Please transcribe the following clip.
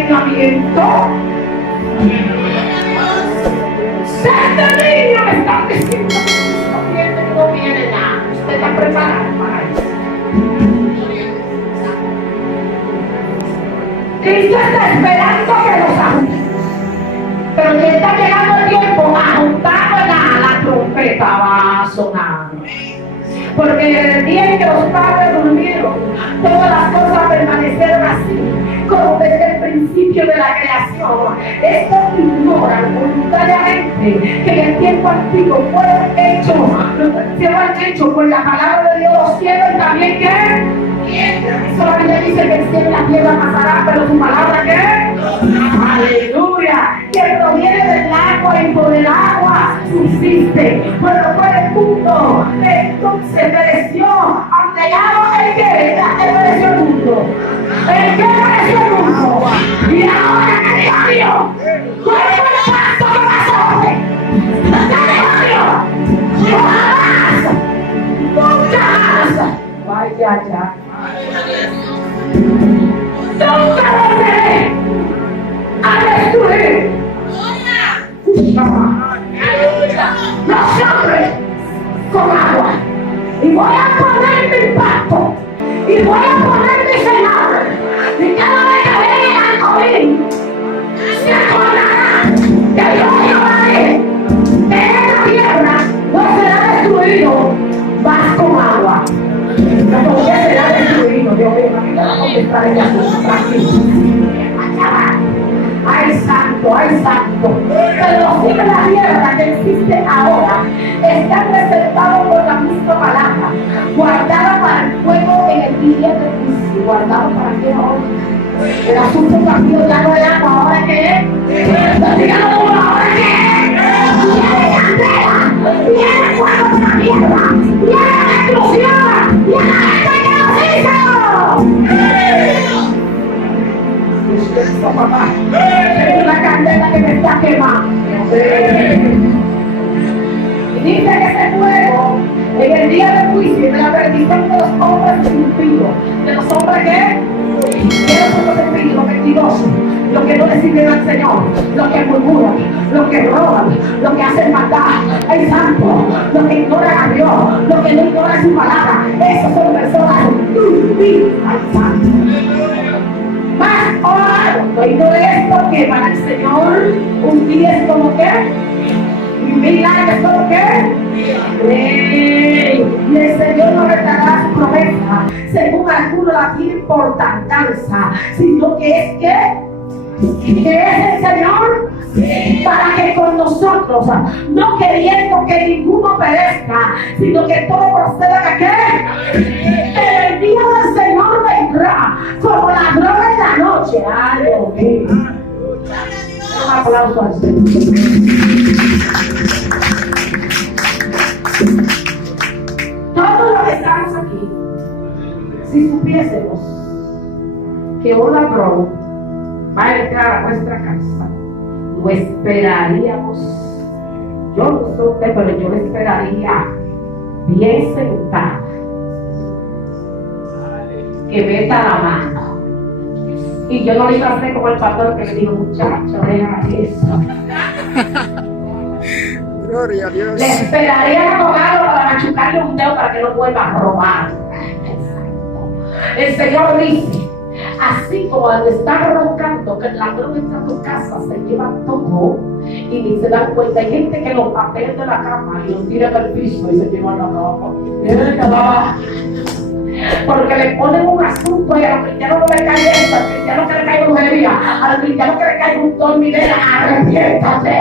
entrenamiento. Este niño me está diciendo que no viene nada. Usted está preparado para eso. Cristo está esperando que los ajunte. Pero ya está llegando el tiempo, ajuntando la trompeta va a sonar. Porque desde el día en que los padres durmieron, todas las cosas permanecieron así, como desde el principio de la creación. Estos ignoran voluntariamente que en el tiempo antiguo fueron hechos por la palabra de Dios los cielos y también que eso la Biblia dice que el cielo y la tierra pasarán, pero su palabra ¿qué? Aleluya, que proviene del agua y por el agua subsiste, pero por el mundo entonces pereció, abnegado el que pereció el mundo, el que pereció el mundo, y ahora que diario, ¿cuál fue el paso que pasó? ¡No jamás! ¡Nunca más! Vaya ya. ¡Nunca volveré a destruir! Los hombres con agua. Y voy a poner mi pacto. Y voy a poner mi señal. Y cada vez que vengan a oír, se acordarán que yo llevaré que esta tierra no será destruido más con agua. La comunidad será destruido. Dios mío, imagínate estar en la ¡ay, santo! ¡Ay, santo! Pero los cielos de la tierra que existe ahora están reservados por la misma palabra, guardados para el fuego en el día del juicio. ¿Guardados para qué ahora? El asunto cambió, ya no es agua, ¿ahora qué es? ¡No digan ahora qué es! ¡Viene candela! ¡Viene fuego por la tierra! ¡Viene destrucción! ¡Viene la gente que nos hizo! Esto, papá, es una candela que me está quemando. Y dice que ese fuego en el día del juicio, de la perdición de los hombres impíos, de los hombres que son los impíos, los mentirosos, los que no le sirven al Señor, los que murmuran, los que roban, los que hacen maldad, el santo, los que ignoran a Dios, los que no ignoran su palabra. Esas son personas impías al santo. Más ahora, oído esto, que para el Señor un día es como que, y 1000 años es como que, y el Señor no retardará su promesa, según algunos la tienen por tardanza, sino que es que es el Señor para que con nosotros, no queriendo que ninguno perezca, sino que todo proceda a que el día del Señor vendrá como ladrón en la noche. ¡Aleluya! Un aplauso al Señor. Todos los que estamos aquí, si supiésemos que un ladrón va a entrar a nuestra casa, lo esperaríamos. Yo no sé usted, pero yo lo esperaría bien sentado, que meta la mano. Y yo no le iba a hacer como el pastor que le dijo, muchacho, deja eso. Gloria a Dios. Le esperaría al abogado para machucarle un dedo para que no vuelva a robar. El Señor dice, así como cuando está roncando, que el ladrón entra a tu casa, se lleva todo y ni se dan cuenta. Hay gente que los patea de la cama y los tira del piso y se llevan la cama. Porque le ponen un asunto y a los cristianos no le cae esto, al cristiano que le cae brujería, al cristiano que le cae un dormidera, arrepiéntate.